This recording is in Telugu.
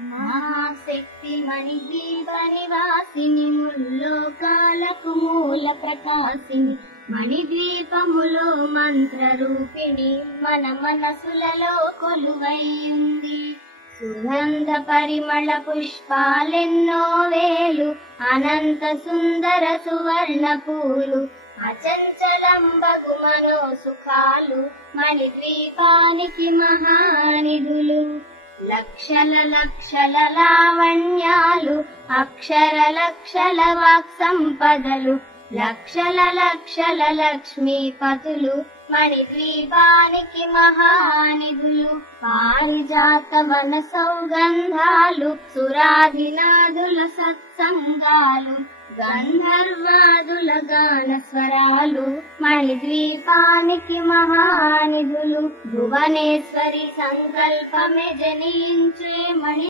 మహాశక్తి మణిద్వీప నివాసిని ముల్లోకాలకు మూల ప్రకాశిని మణిద్వీపములో మంత్ర రూపిణి మన మనసులలో కొలువైంది. సుగంధ పరిమళ పుష్పాలెన్నో వేలు అనంత సుందర సువర్ణ పూలు అచంచలంబగు మనో సుఖాలు మణిద్వీపానికి మహానిధులు. లక్షల లక్షల లావణ్యాలు అక్షర లక్షల వాక్ సంపదలు లక్షల లక్షల లక్ష్మీపతులు మణిద్వీపానికి మహానిధులు. పారిజాత వన సౌగంధాలు సురాధినాదుల సత్సంగాలు గంధర్వాదుల గాన స్వరాలు మణిద్వీపానికి మహానిధులు. భువనేశ్వరి సంకల్పమే జనించే మణి